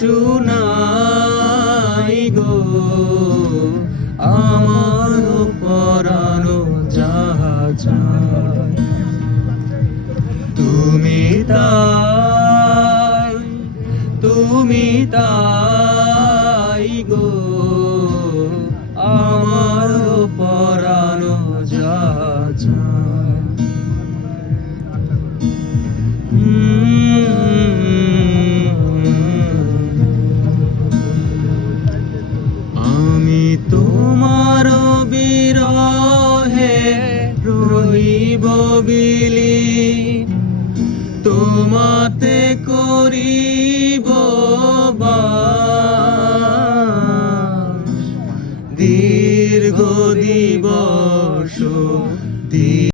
কিছু নাই গো, আমার পরানো যাহা চায় তুমি তাই, তুমি তাই গো, আমার পরানো যাহা চায়। আমি তোমার বিরহে রহিব বিলীন, তোমাতে করিব বাস, দীর্ঘ দিবস